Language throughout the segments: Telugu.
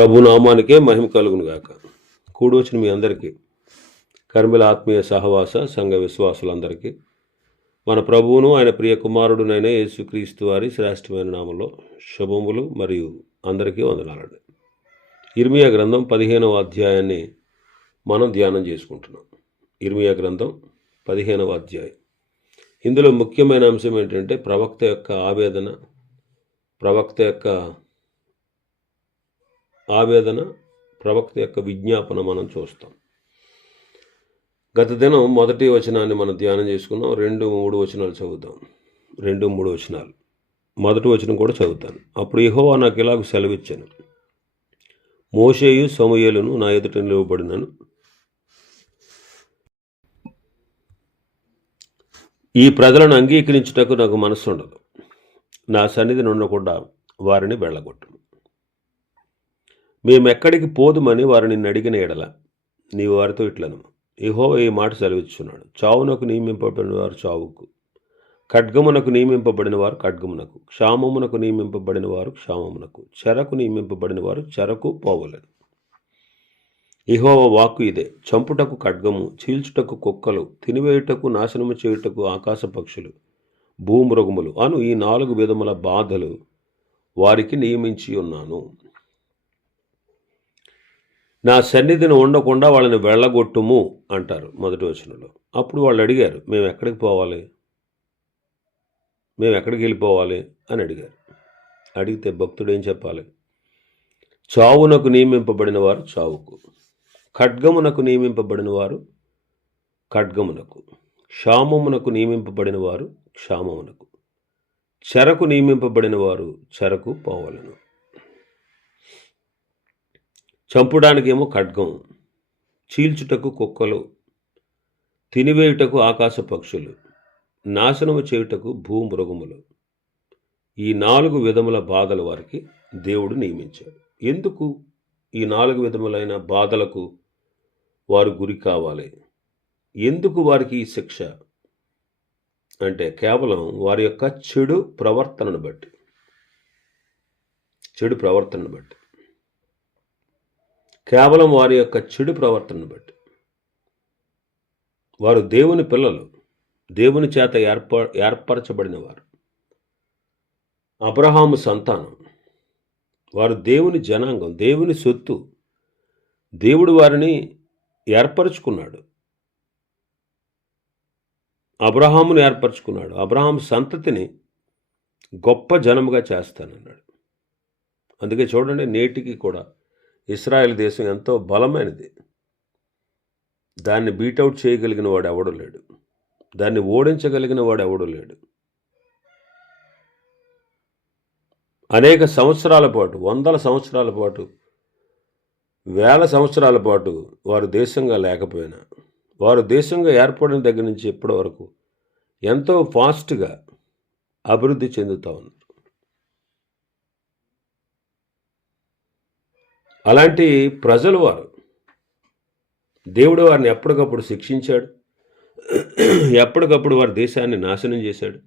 ప్రభు నామానికే మహిమ కలుగును గాక. కూడి వచ్చిన మీ అందరికీ, కర్మిల ఆత్మీయ సహవాస సంఘ విశ్వాసులందరికీ మన ప్రభువును ఆయన ప్రియ కుమారుడునైన యేసుక్రీస్తు వారి శ్రేష్టమైన నామంలో శుభములు మరియు అందరికీ వందనాలండి. ఇర్మియా గ్రంథం 15వ అధ్యాయాన్ని మనం ధ్యానం చేసుకుంటున్నాం. ఇర్మియా గ్రంథం 15వ అధ్యాయం. ఇందులో ముఖ్యమైన అంశం ఏంటంటే ప్రవక్త యొక్క ఆవేదన, ప్రవక్త యొక్క విజ్ఞాపన మనం చూస్తాం. గత దినం మొదటి వచనాన్ని మనం ధ్యానం చేసుకున్నాం. 2-3 వచనాలు చదువుతాం. 2-3 వచనాలు. మొదటి వచనం కూడా చదువుతాను. అప్పుడు యెహోవా నాకు ఇలాగ సెలవిచ్చాను, మోషేయు సమూయేలును నా ఎదుట నిలువబడినను, ఈ ప్రజలను అంగీకరించుటకు నాకు మనస్సు ఉండదు. నా సన్నిధిని ఉండకుండా వారిని వెళ్ళగొట్టును. మేమెక్కడికి పోదుమని వారిని అడిగిన ఎడల నీవు వారితో ఇట్లను, యెహోవా ఈ మాట సెలవిచ్చున్నాడు, చావునకు నియమింపబడిన వారు చావుకు, ఖడ్గమునకు నియమింపబడిన వారు ఖడ్గమునకు, క్షామమునకు నియమింపబడిన వారు క్షామమునకు, చెరకు నియమింపబడిన వారు చెరకు పోవలను. యెహోవా వాక్కు ఇదే, చంపుటకు ఖడ్గము, చీల్చుటకు కుక్కలు, తినివేయుటకు నాశనము చేయుటకు ఆకాశ పక్షులు, భూమృగములు అను ఈ 4 విధముల బాధలు వారికి నియమించి ఉన్నాను. నా సన్నిధిని ఉండకుండా వాళ్ళని వెళ్ళగొట్టుము అంటారు మొదటి వచనంలో. అప్పుడు వాళ్ళు అడిగారు, మేము ఎక్కడికి వెళ్ళిపోవాలి అని అడిగారు. అడిగితే భక్తుడు ఏం చెప్పాలి? చావునకు నియమింపబడిన వారు చావుకు, ఖడ్గమునకు నియమింపబడిన వారు ఖడ్గమునకు, క్షామమునకు నియమింపబడిన వారు క్షామమునకు, చెరకు నియమింపబడిన వారు చెరకు పోవలను. చంపుడానికేమో ఖడ్గం, చీల్చుటకు కుక్కలు, తినివేయుటకు ఆకాశ పక్షులు, నాశనము చేయుటకు భూమృగములు. ఈ 4 విధముల బాధలు వారికి దేవుడు నియమించాడు. ఎందుకు ఈ 4 విధములైన బాధలకు వారు గురి కావాలి? ఎందుకు వారికి ఈ శిక్ష అంటే కేవలం వారి యొక్క చెడు ప్రవర్తనను బట్టి. కేవలం వారి యొక్క చెడు ప్రవర్తనను బట్టి. వారు దేవుని పిల్లలు, దేవుని చేత ఏర్పరచబడిన వారు, అబ్రహాము సంతానం. వారు దేవుని జనాంగం, దేవుని సొత్తు. దేవుడు వారిని ఏర్పరచుకున్నాడు, అబ్రహామును ఏర్పరచుకున్నాడు. అబ్రహాము సంతతిని గొప్ప జనముగా చేస్తానన్నాడు. అందుకే చూడండి, నేటికి కూడా ఇశ్రాయేల్ దేశం ఎంతో బలమైనది. దాన్ని బీటౌట్ చేయగలిగిన వాడు ఎవడూ లేడు. దాన్ని ఓడించగలిగిన వాడు ఎవడూ లేడు. అనేక సంవత్సరాల పాటు, 100 సంవత్సరాల పాటు, 1000 సంవత్సరాల పాటు వారు దేశంగా లేకపోయినా, వారు దేశంగా ఏర్పడిన దగ్గర నుంచి ఇప్పటి వరకు ఎంతో ఫాస్ట్గా అభివృద్ధి చెందుతూ ఉన్నారు. అలాంటి ప్రజలు వారు. దేవుడు వారిని ఎప్పటికప్పుడు శిక్షించాడు, ఎప్పటికప్పుడు వారి దేశాన్ని నాశనం చేశాడు,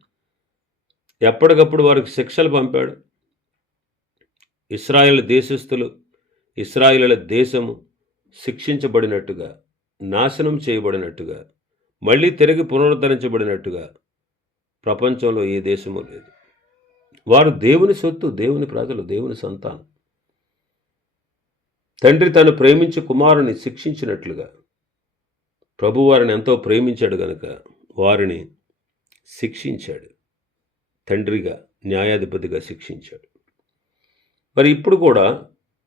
ఎప్పటికప్పుడు వారికి శిక్షలు పంపాడు. ఇశ్రాయేల్ దేశస్థులు, ఇశ్రాయేలీయుల దేశము శిక్షించబడినట్టుగా, నాశనం చేయబడినట్టుగా, మళ్ళీ తిరిగి పునరుద్ధరించబడినట్టుగా ప్రపంచంలో ఏ దేశము లేదు. వారు దేవుని సొత్తు, దేవుని ప్రజలు, దేవుని సంతానం. తండ్రి తను ప్రేమించి కుమారుని శిక్షించినట్లుగా ప్రభు వారిని ఎంతో ప్రేమించాడు గనుక వారిని శిక్షించాడు. తండ్రిగా, న్యాయాధిపతిగా శిక్షించాడు. మరి ఇప్పుడు కూడా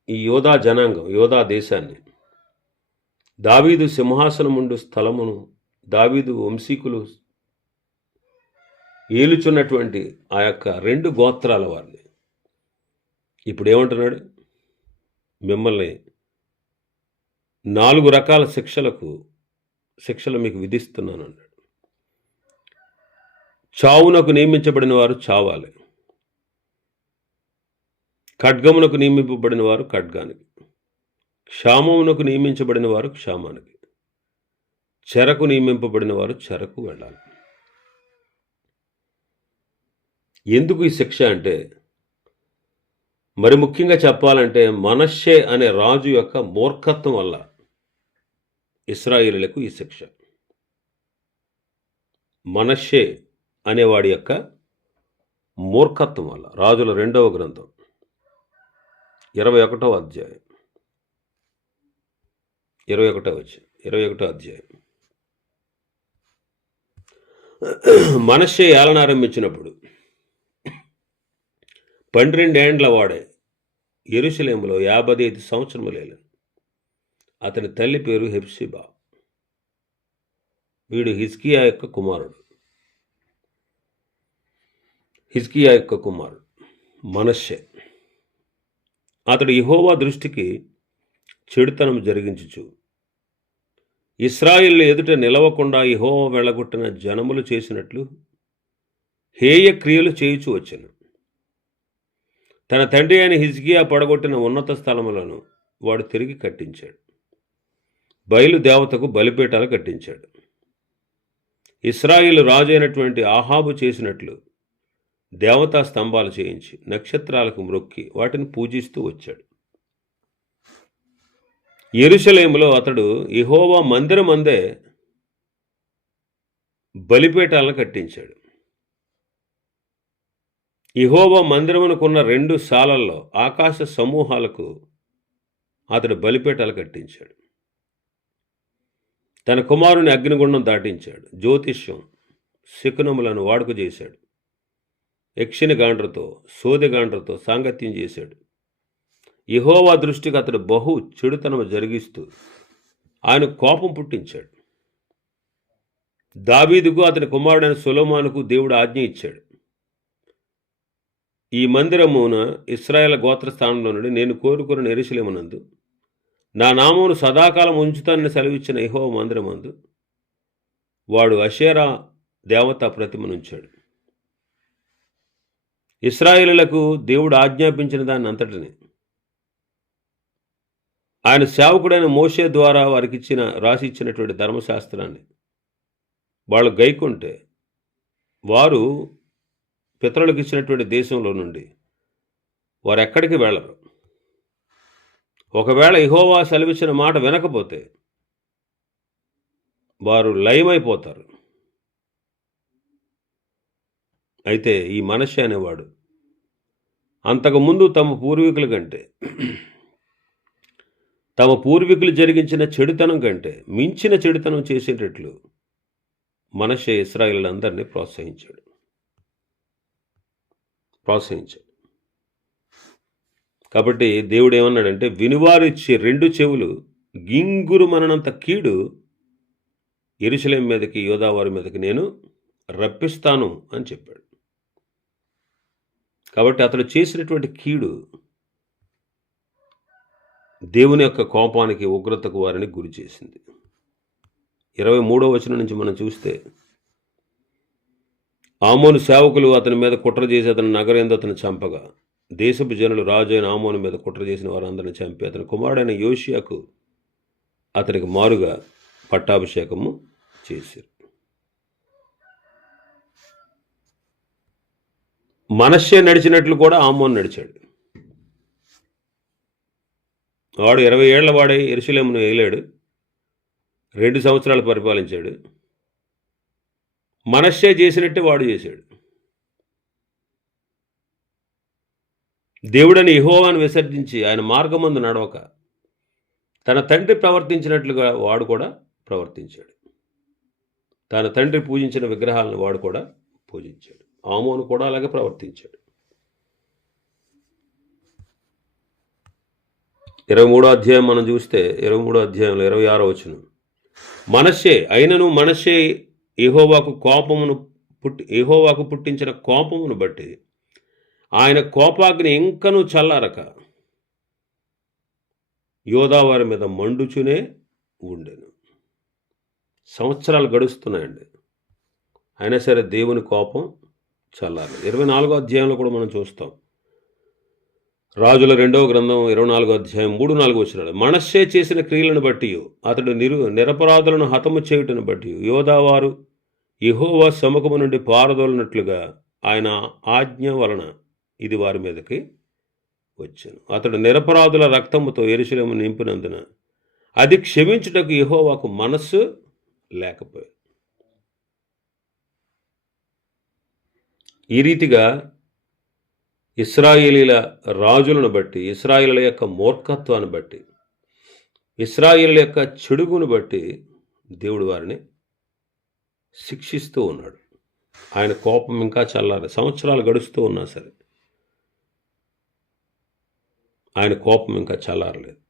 ఈ యోధా జనాంగం, యోధా దేశాన్ని, దావీదు సింహాసనముండు స్థలమును, దావీదు వంశీకులు ఏలుచున్నటువంటి ఆ యొక్క 2 గోత్రాల వారిని ఇప్పుడు ఏమంటున్నాడు? మిమ్మల్ని 4 రకాల శిక్షలు మీకు విధిస్తున్నాను అన్నాడు. చావునకు నియమించబడిన వారు చావాలి, ఖడ్గమునకు నియమింపబడిన వారు ఖడ్గానికి, క్షామమునకు నియమించబడిన వారు క్షామానికి, చెరకు నియమింపబడిన వారు చెరకు వెళ్ళాలి. ఎందుకు ఈ శిక్ష అంటే మరి ముఖ్యంగా చెప్పాలంటే మనష్షే అనే రాజు యొక్క మూర్ఖత్వం వల్ల ఇశ్రాయేలీయులకు ఈ శిక్ష. మనష్షే అనేవాడి యొక్క మూర్ఖత్వం వల్ల. రాజుల 2వ గ్రంథం 21వ అధ్యాయం 21వ అధ్యాయం. మనష్షే ఏలనారంభించినప్పుడు 12 ఏండ్ల వాడే యెరూషలేములో 55 సంవత్సరములు ఏలాను. అతని తల్లి పేరు హెప్సిబా. వీడు హిజ్కియా యొక్క కుమారుడు మనష్షే. అతడు యెహోవా దృష్టికి చెడుతనం జరిగించుచు ఇశ్రాయేలు ఎదుట నిలవకుండా యెహోవా వెళ్ళగొట్టిన జనములు చేసినట్లు హేయ క్రియలు చేయుచు వచ్చెను. తన తండ్రి అయిన హిజ్కియా పడగొట్టిన ఉన్నత స్థలములను వాడు తిరిగి కట్టించాడు. బయలు దేవతకు బలిపీఠాలు కట్టించాడు. ఇశ్రాయేలు రాజు అయినటువంటి ఆహాబు చేసినట్లు దేవతా స్తంభాలు చేయించి నక్షత్రాలకు మ్రొక్కి వాటిని పూజిస్తూ వచ్చాడు. యెరూషలేములో అతడు యెహోవా మందిరం అందే బలిపీఠాలను కట్టించాడు. యెహోవా మందిరమునకున్న 2 సాలల్లో ఆకాశ సమూహాలకు అతడు బలిపీఠాలు కట్టించాడు. తన కుమారుని అగ్నిగుండం దాటించాడు. జ్యోతిష్యం శకునములను వాడుక చేశాడు. యక్షిణిగాండ్రతో సోదెగాండ్రతో సాంగత్యం చేశాడు. యెహోవా దృష్టికి అతడు బహు చెడుతనము జరిగిస్తూ ఆయన కోపం పుట్టించాడు. దావీదుకు అతని కుమారుడైన సొలొమోనుకు దేవుడు ఆజ్ఞ ఇచ్చాడు. ఈ మందిరమున ఇశ్రాయేలు గోత్రస్థానంలో నుండి నేను కోరుకున్న యెరూషలేమునందు నా నామమును సదాకాలం ఉంచుతానని సెలవిచ్చిన యెహోవా మందిరమందు వాడు అషేరా దేవతా ప్రతిమనుంచాడు. ఇశ్రాయేలులకు దేవుడు ఆజ్ఞాపించిన దాన్ని అంతటిని ఆయన సేవకుడైన మోషే ద్వారా వారికి రాసి ఇచ్చినటువంటి ధర్మశాస్త్రాన్ని వాళ్ళు గైకుంటే వారు పితరులకు ఇచ్చినటువంటి దేశంలో నుండి వారు ఎక్కడికి వెళ్ళరు. ఒకవేళ యెహోవా సెలవిచ్చిన మాట వినకపోతే వారు లయమైపోతారు. అయితే ఈ మనష్షే అనేవాడు అంతకుముందు తమ పూర్వీకులు జరిగించిన చెడుతనం కంటే మించిన చెడుతనం చేసేటట్లు మనష్షే ఇశ్రాయేలులందరినీ ప్రోత్సహించాడు. కాబట్టి దేవుడు ఏమన్నాడంటే, వినివారి 2 చెవులు గింగురు మననంత కీడు యెరూషలేము మీదకి యోధావారి మీదకి నేను రప్పిస్తాను అని చెప్పాడు. కాబట్టి అతడు చేసినటువంటి కీడు దేవుని యొక్క కోపానికి ఉగ్రతకు వారిని గురి చేసింది. 23వ వచనం నుంచి మనం చూస్తే, ఆమోను సేవకులు అతని మీద కుట్ర చేసి అతని నగరేందు అతను చంపగా దేశపు జనులు రాజు అయిన ఆమోను మీద కుట్ర చేసిన వారందరిని చంపి అతని కుమారుడైన యోషియాకు అతనికి మారుగా పట్టాభిషేకము చేశారు. మనష్షే నడిచినట్లు కూడా ఆమోను నడిచాడు. వాడు 20 ఏళ్ల వాడై యెరూషలేమును ఏలాడు. 2 సంవత్సరాలు పరిపాలించాడు. మనష్షే చేసినట్టే వాడు చేశాడు. దేవుడని యెహోవాను విసర్జించి ఆయన మార్గమందు నడవక తన తండ్రి ప్రవర్తించినట్లుగా వాడు కూడా ప్రవర్తించాడు. తన తండ్రి పూజించిన విగ్రహాలను వాడు కూడా పూజించాడు. ఆమోను కూడా అలాగే ప్రవర్తించాడు. 23వ అధ్యాయం మనం చూస్తే 23వ అధ్యాయంలో 26వ వచనం, మనష్షే యెహోవాకు పుట్టించిన కోపమును బట్టి ఆయన కోపాగ్ని ఇంకనూ చల్లారక యోధావారి మీద మండుచునే ఉండెను. సంవత్సరాలు గడుస్తున్నాయండి, అయినా సరే దేవుని కోపం చల్లారలేదు. 24వ అధ్యాయంలో కూడా మనం చూస్తాం. రాజుల 2వ గ్రంథం 24వ అధ్యాయం 3-4 వచనాలు, మనష్షే చేసిన క్రియలను బట్టి అతడు నిరపరాధులను హతము చేయుటను బట్టి యోధావారు యెహోవా సముఖము నుండి పారదోలినట్లుగా ఆయన ఆజ్ఞ వలన ఇది వారి మీదకి వచ్చెను. అతడు నిరపరాధుల రక్తముతో యెరూషలేము నింపినందున అది క్షమించుటకు యెహోవాకు మనస్సు లేకపోయింది. ఈ రీతిగా ఇశ్రాయేలీల రాజులను బట్టి, ఇశ్రాయేలీల యొక్క మూర్ఖత్వాన్ని బట్టి, ఇశ్రాయేలీల యొక్క చెడుగును బట్టి దేవుడు వారిని శిక్షిస్తూ ఉన్నాడు. ఆయన కోపం ఇంకా చల్లారి సంవత్సరాలు గడుస్తూ ఉన్నా సరే ఆయన కోపం ఇంకా చల్లారలేదు.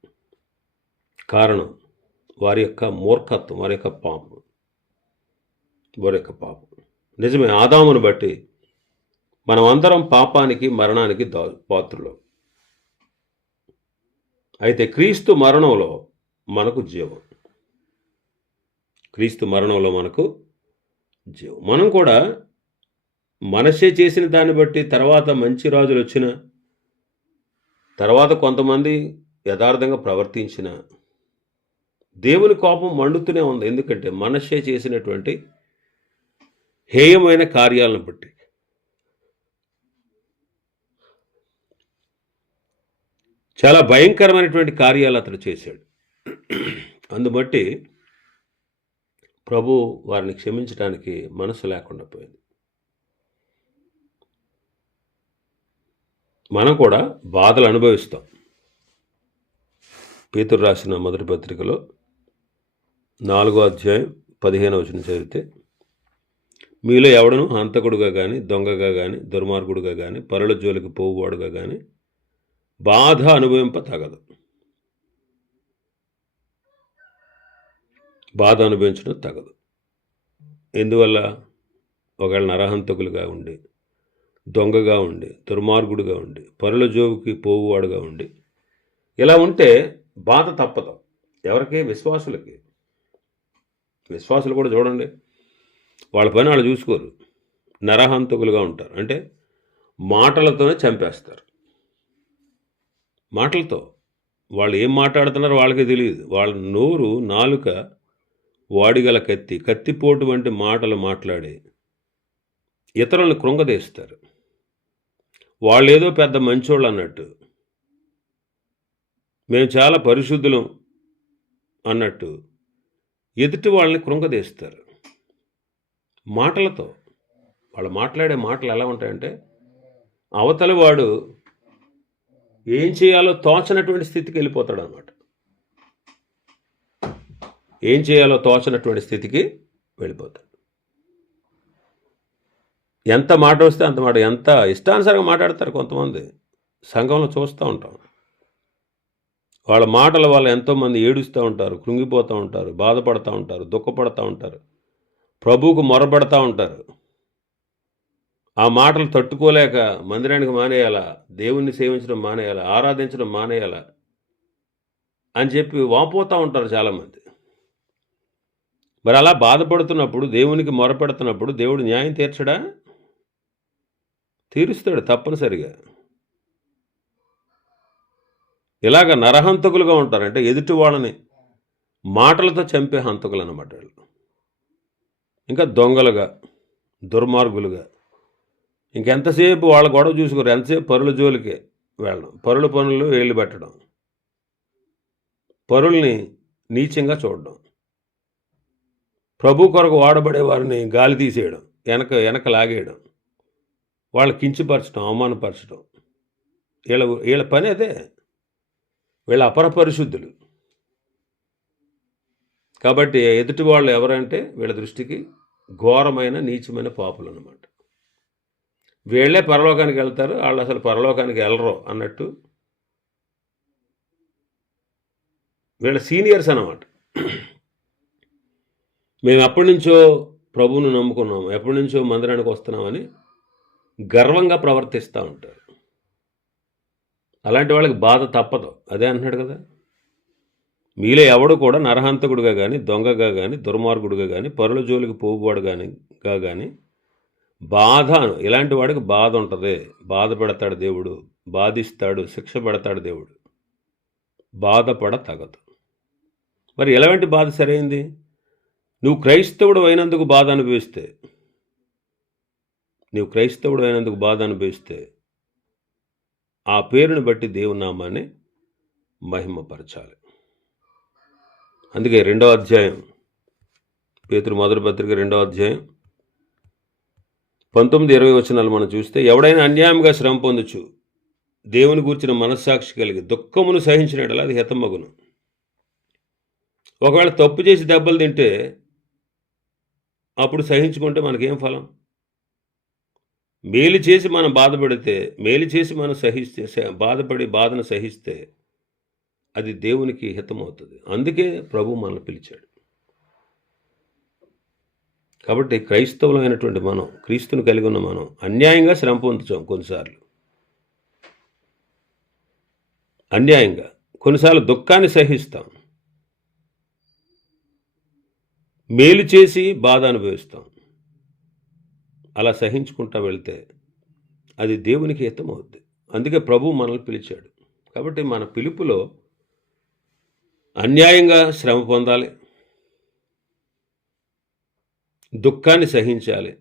కారణం వారి యొక్క మూర్ఖత్వం, వారి యొక్క పాపం. నిజమే, ఆదామును బట్టి మనం అందరం పాపానికి, మరణానికి పాత్రులం. అయితే క్రీస్తు మరణంలో మనకు జీవం. మనం కూడా మనసే చేసిన దాన్ని బట్టి తర్వాత మంచి రాజులు వచ్చిన తర్వాత కొంతమంది యథార్థంగా ప్రవర్తించిన దేవుని కోపం మండుతూనే ఉంది. ఎందుకంటే మనసే చేసినటువంటి హేయమైన కార్యాలను బట్టి. చాలా భయంకరమైనటువంటి కార్యాలు అతడు చేశాడు. అందుబట్టి ప్రభు వారిని క్షమించడానికి మనసు లేకుండా పోయింది. మనం కూడా బాధలు అనుభవిస్తాం. పేతురు రాసిన మొదటి పత్రికలో 4వ అధ్యాయం 15వ వచనం చదివితే, మీలో ఎవడను హంతకుడుగా కానీ, దొంగగా కానీ, దుర్మార్గుడుగా కానీ, పరుల జోలికి పోవువాడుగా కానీ బాధ అనుభవింప తగదు. బాధ అనుభవించడం తగదు. ఎందువల్ల? ఒకవేళ నరహంతకులుగా ఉండి, దొంగగా ఉండి, దుర్మార్గుడుగా ఉండి, పరుల జోలికి పోవువాడుగా ఉండి ఇలా ఉంటే బాధ తప్పదు. ఎవరికి? విశ్వాసులు కూడా చూడండి, వాళ్ళ పని వాళ్ళు చూసుకోరు. నరహంతకులుగా ఉంటారు. అంటే మాటలతోనే చంపేస్తారు. మాటలతో వాళ్ళు ఏం మాట్లాడుతున్నారో వాళ్ళకే తెలియదు. వాళ్ళ నోరు, నాలుక వాడిగల కత్తిపోటు వంటి మాటలు మాట్లాడి ఇతరులను కృంగదీస్తారు. వాళ్ళేదో పెద్ద మంచోళ్ళు అన్నట్టు, మేము చాలా పరిశుద్ధులం అన్నట్టు ఎదుటి వాళ్ళని కృంగదీస్తారు మాటలతో. వాళ్ళు మాట్లాడే మాటలు ఎలా ఉంటాయంటే అవతలి వాడు ఏం చేయాలో తోచనటువంటి స్థితికి వెళ్ళిపోతాడు అన్నమాట. ఎంత మాట వస్తే అంత మాట, ఎంత ఇష్టానుసారంగా మాట్లాడతారు కొంతమంది. సంఘంలో చూస్తూ ఉంటాం. వాళ్ళ మాటల వల్ల ఎంతోమంది ఏడుస్తూ ఉంటారు, కృంగిపోతూ ఉంటారు, బాధపడుతూ ఉంటారు, దుఃఖపడుతూ ఉంటారు, ప్రభువుకు మొరబెడతా ఉంటారు. ఆ మాటలు తట్టుకోలేక మందిరానికి మానేయాలా, దేవుణ్ణి సేవించడం మానేయాలా, ఆరాధించడం మానేయాలా అని చెప్పి వాపోతూ ఉంటారు చాలామంది. మరి అలా బాధపడుతున్నప్పుడు, దేవునికి మొరపెడుతున్నప్పుడు దేవుడు న్యాయం తీర్చడా? తీరుస్తాడు తప్పనిసరిగా. ఇలాగ నరహంతకులుగా ఉంటారంటే ఎదుటి వాళ్ళని మాటలతో చంపే హంతకులు అన్నమాట వాళ్ళు. ఇంకా దొంగలుగా, దుర్మార్గులుగా, ఇంకెంతసేపు వాళ్ళ గొడవ చూసుకోరు. ఎంతసేపు పరుల జోలికే వెళ్ళడం, పరుల పనులు వేళ్ళు పెట్టడం, పరుల్ని నీచంగా చూడడం, ప్రభు కొరకు వాడబడే వారిని గాలి తీసేయడం, వెనక లాగేయడం, వాళ్ళు కించపరచడం, అవమానపరచడం. వీళ్ళ పని అదే. వీళ్ళ అపరపరిశుద్ధులు. కాబట్టి ఎదుటి వాళ్ళు ఎవరంటే వీళ్ళ దృష్టికి ఘోరమైన నీచమైన పాపులు అన్నమాట. వీళ్ళే పరలోకానికి వెళ్తారు, వాళ్ళు అసలు పరలోకానికి వెళ్ళరు అన్నట్టు వీళ్ళ సీనియర్స్ అన్నమాట. మేము ఎప్పటి నుంచో ప్రభువును నమ్ముకున్నాము, ఎప్పటి నుంచో మందిరానికి వస్తున్నామని గర్వంగా ప్రవర్తిస్తూ ఉంటారు. అలాంటి వాళ్ళకి బాధ తప్పదు. అదే అంటున్నాడు కదా, మీలో ఎవడు కూడా నరహంతకుడుగా కానీ, దొంగగా కానీ, దుర్మార్గుడుగా కానీ, పరుల జోలికి పోగువాడు కానీ బాధ, ఇలాంటి వాడికి బాధ ఉంటుంది. బాధ పెడతాడు దేవుడు, బాధిస్తాడు, శిక్ష పెడతాడు దేవుడు. బాధపడ తగదు. మరి ఎలాంటి బాధ సరైంది? నువ్వు క్రైస్తవుడు అయినందుకు బాధ అనుభవిస్తే ఆ పేరుని బట్టి దేవుని నామాన్ని మహిమపరచాలి. అందుకే 2వ అధ్యాయం, పేతురు మొదటి పత్రిక 2వ అధ్యాయం 19-20 వచనాలు మనం చూస్తే, ఎవడైనా అన్యాయంగా శ్రమ పొందొచ్చు దేవుని గూర్చిన మనస్సాక్షి కలిగి దుఃఖమును సహించినట్లా అది హితమగును. ఒకవేళ తప్పు చేసి దెబ్బలు తింటే అప్పుడు సహించుకుంటే మనకేం ఫలం? మేలు చేసి మనం బాధపడితే, మేలు చేసి మనం బాధను సహిస్తే అది దేవునికి హితమవుతుంది. అందుకే ప్రభు మనల్ని పిలిచాడు. కాబట్టి క్రైస్తవులమైనటువంటి మనం, క్రీస్తుని కలిగి ఉన్న మనం అన్యాయంగా శ్రమ పొందుతాం. కొన్నిసార్లు అన్యాయంగా, కొన్నిసార్లు దుఃఖాన్ని సహిస్తాం, మేలు చేసి బాధ అనుభవిస్తాం. అలా సహించుకుంటా వెళ్తే అది దేవునికి హితమవుద్ది. అందుకే ప్రభు మనల్ని పిలిచాడు. కాబట్టి మన పిలుపులో అన్యాయంగా శ్రమ పొందాలి, దుఃఖాన్ని సహించాలి,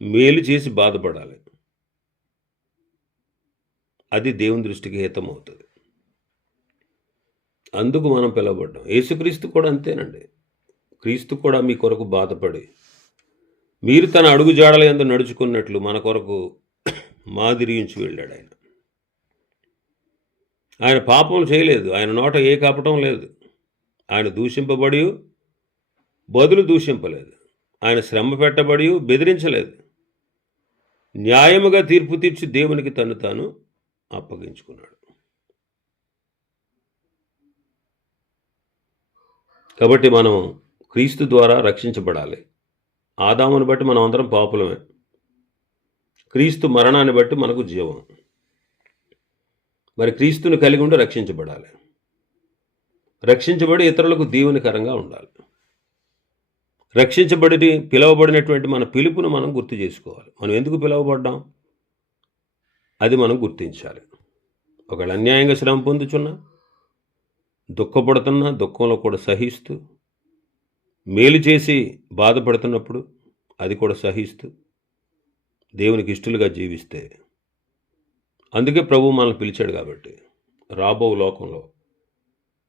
మేలు చేసి బాధపడాలి. అది దేవుని దృష్టికి హితమవుతుంది. అందుకు మనం పిలువబడ్డాం. యేసుక్రీస్తు కూడా అంతేనండి. క్రీస్తు కూడా మీ కొరకు బాధపడి, మీరు తన అడుగు జాడల యందు నడుచుకున్నట్లు మన కొరకు మాదిరియించి వెళ్ళాడు. ఆయన పాపం చేయలేదు, ఆయన నోట ఏ కపటం లేదు, ఆయన దూషింపబడి బదులు దూషింపలేదు, ఆయన శ్రమ పెట్టబడి బెదిరించలేదు, న్యాయముగా తీర్పు తీర్చి దేవునికి తను తాను అప్పగించుకున్నాడు. కాబట్టి మనం క్రీస్తు ద్వారా రక్షించబడాలి. ఆదామును బట్టి మనం అందరం పాపులమే. క్రీస్తు మరణాన్ని బట్టి మనకు జీవం. మరి క్రీస్తుని కలిగి ఉండి రక్షించబడాలి. రక్షించబడి ఇతరులకు దీవెనకరంగా ఉండాలి. పిలువబడినటువంటి మన పిలుపును మనం గుర్తు చేసుకోవాలి. మనం ఎందుకు పిలువబడ్డాం అది మనం గుర్తించాలి. ఒకవేళ అన్యాయంగా శ్రమ పొందుచున్నా, దుఃఖపడుతున్నా, దుఃఖంలో కూడా సహిస్తూ, మేలు చేసి బాధపడుతున్నప్పుడు అది కూడా సహిస్తూ దేవునికి ఇష్టలుగా జీవిస్తే, అందుకే ప్రభు మనల్ని పిలిచాడు. కాబట్టి రాబో లోకంలో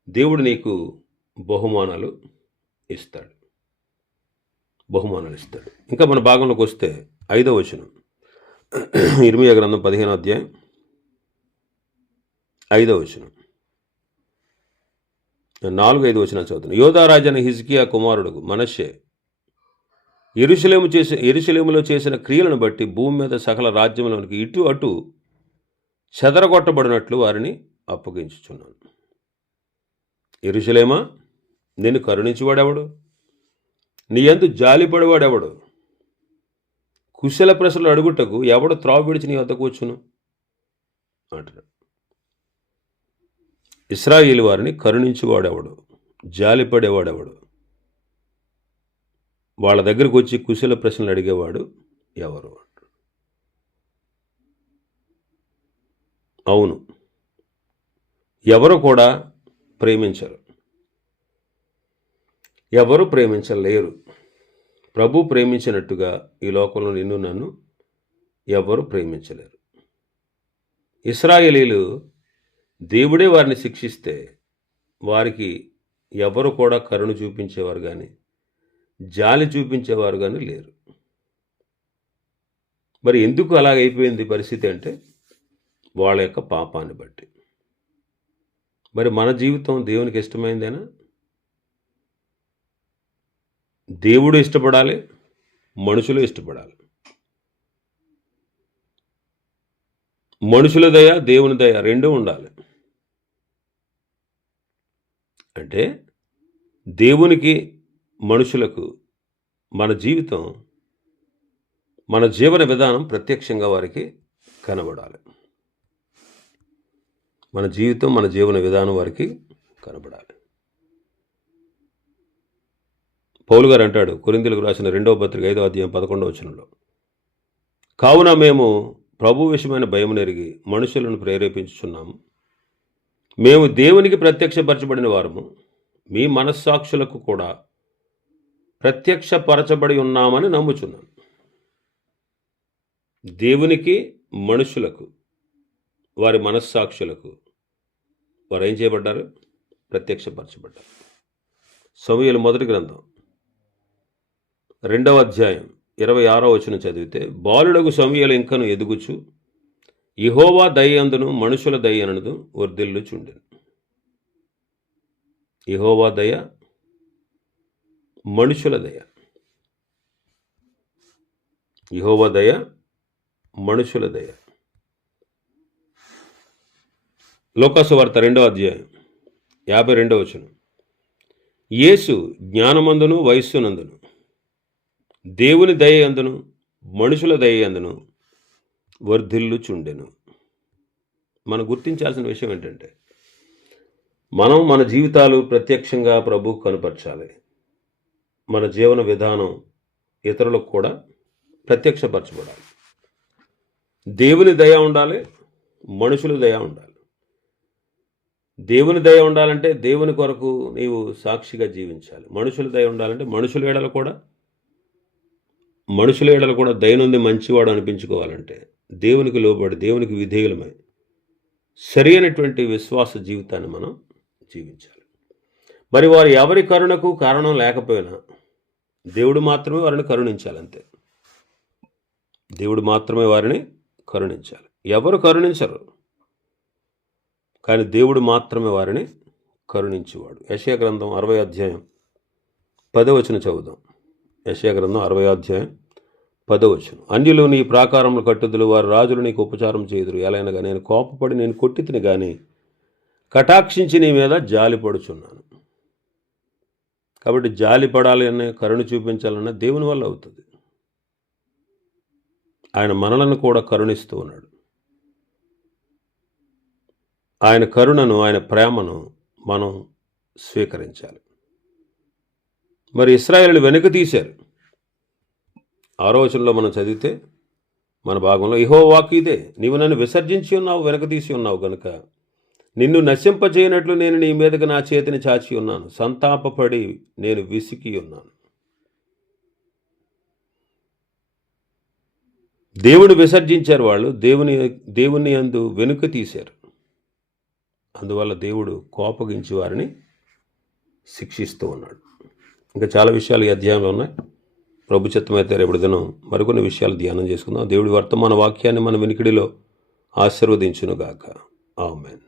దేవుడు నీకు బహుమానాలు ఇస్తాడు. ఇంకా మన భాగంలోకి వస్తే 5వ వచనం, ఇర్మీయా గ్రంథం 15వ అధ్యాయం 5వ వచనం, 4-5 వచనాలు చదువుతున్నాను. యోధారాజైన హిజ్కియా కుమారుడు మనష్షే యెరూషలేములో చేసిన క్రియలను బట్టి భూమి మీద సకల రాజ్యములోనికి ఇటు అటు చెదరగొట్టబడినట్లు వారిని అప్పగించుచున్నాను. యెరూషలేమా, నిన్ను కరుణించువాడెవడు? నీ యందు జాలిపడేవాడెవడు? కుశల ప్రశ్నలు అడుగుటకు ఎవడు త్రావు విడిచి నీ వద్దకు వచ్చును అంటున్నాడు. ఇశ్రాయేలు వారిని కరుణించువాడెవడు? జాలిపడేవాడెవడు? వాళ్ళ దగ్గరకు వచ్చి కుశల ప్రశ్నలు అడిగేవాడు ఎవరు? అవును, ఎవరు కూడా ప్రేమించరు, ఎవరు ప్రేమించలేరు. ప్రభు ప్రేమించినట్టుగా ఈ లోకంలో నిన్ను నన్ను ఎవరు ప్రేమించలేరు. ఇశ్రాయేలీలు దేవుడే వారిని శిక్షిస్తే వారికి ఎవరు కూడా కరుణ చూపించేవారు కానీ, జాలి చూపించేవారు కానీ లేరు. మరి ఎందుకు అలాగైపోయింది పరిస్థితి అంటే వాళ్ళ యొక్క పాపాన్ని బట్టి. మరి మన జీవితం దేవునికి ఇష్టమైందేనా? దేవుడు ఇష్టపడాలి, మనుషులు ఇష్టపడాలి. మనుషుల దయ, దేవుని దయ రెండూ ఉండాలి. అంటే దేవునికి, మనుషులకు మన జీవితం, మన జీవన విధానం ప్రత్యక్షంగా వారికి కనబడాలి. మన జీవితం, మన జీవన విధానం వారికి కనబడాలి. పౌలు గారు అంటాడు కొరింథీయులకు రాసిన 2వ పత్రిక 5వ అధ్యాయం 11వ వచనంలో, కావున మేము ప్రభు విషయమైన భయం నెరిగి మనుషులను ప్రేరేపించుచున్నాము. మేము దేవునికి ప్రత్యక్షపరచబడిన వారము, మీ మనస్సాక్షులకు కూడా ప్రత్యక్షపరచబడి ఉన్నామని నమ్ముచున్నాను. దేవునికి, మనుషులకు వారి మనస్సాక్షులకు వారు ఏం చేయబడ్డారు? ప్రత్యక్షపరచబడ్డారు. సమూయేలు మొదటి గ్రంథం 2వ అధ్యాయం 26వ వచనం చదివితే, బాలుడగు సమూయేలు ఇంకను ఎదుగుచు యెహోవా దయందును మనుషుల దయనందు వర్ధిల్లుచుండెను. యెహోవా దయ, మనుషుల దయ. యెహోవా దయ, మనుషుల దయ. లోకాసు వార్త 2వ అధ్యాయం 52వ వచనం, యేసు జ్ఞానమందును వయస్సునందును దేవుని దయ యందును మనుషుల దయ యందును వర్ధిల్లుచుండెను. మనం గుర్తించాల్సిన విషయం ఏంటంటే, మనం మన జీవితాలు ప్రత్యక్షంగా ప్రభువుకు కనుపరచాలి. మన జీవన విధానం ఇతరులకు కూడా ప్రత్యక్షపరచబడాలి. దేవుని దయ ఉండాలి, మనుషుల దయ ఉండాలి. దేవుని దయ ఉండాలంటే దేవుని కొరకు నీవు సాక్షిగా జీవించాలి. మనుషుల దయ ఉండాలంటే మనుషుల ఏడల కూడా దయనుంది మంచివాడు అనిపించుకోవాలంటే దేవునికి లోబడి దేవునికి విధేయులమై సరి అయినటువంటి విశ్వాస జీవితాన్ని మనం జీవించాలి. మరి వారు ఎవరి కరుణకు కారణం లేకపోయినా దేవుడు మాత్రమే వారిని కరుణించాలంతే. దేవుడు మాత్రమే వారిని కరుణించాలి. ఎవరు కరుణించరు, కానీ దేవుడు మాత్రమే వారిని కరుణించేవాడు. యెషయా గ్రంథం 60వ అధ్యాయం 10వ వచనం చదువుదాం. యెషయా గ్రంథం 60వ అధ్యాయం 10వ వచనం, అన్యులు నీ ప్రాకారములు కట్టుదులు, వారు రాజులు నీకు ఉపచారం చేయుదురు. ఎలాగనగా నేను కోపపడి నేను కొట్టి తిని గాని కటాక్షించి నీ మీద జాలిపడుచున్నాను. కాబట్టి జాలిపడాలి అనే, కరుణ చూపించాలన్న దేవుని వల్ల అవుతుంది. ఆయన మనలను కూడా కరుణిస్తూ ఉన్నాడు. ఆయన కరుణను, ఆయన ప్రేమను మనం స్వీకరించాలి. మరి ఇశ్రాయేలును వెనుక తీశారు. 6వ వచనంలో మనం చదివితే మన భాగంలో, యెహోవా వాక్కు ఇదే, నీవు నన్ను విసర్జించి ఉన్నావు, వెనక తీసి ఉన్నావు గనుక నిన్ను నశింపజేయనట్లు నేను నీ మీదకి నా చేతిని చాచి ఉన్నాను, సంతాపపడి నేను విసికి ఉన్నాను. దేవుని విసర్జించారు వాళ్ళు, దేవుని యందు వెనుక తీశారు. అందువల్ల దేవుడు కోపగించి వారిని శిక్షిస్తూ ఉన్నాడు. ఇంకా చాలా విషయాలు ఈ అధ్యాయంలో ఉన్నాయి. ప్రభు చిత్తమైతే రేపటి దినం మరికొన్ని విషయాలు ధ్యానం చేసుకుందాం. దేవుడి వర్తమాన వాక్యాన్ని మన వినికిడిలో ఆశీర్వదించునుగాక. ఆమేన్.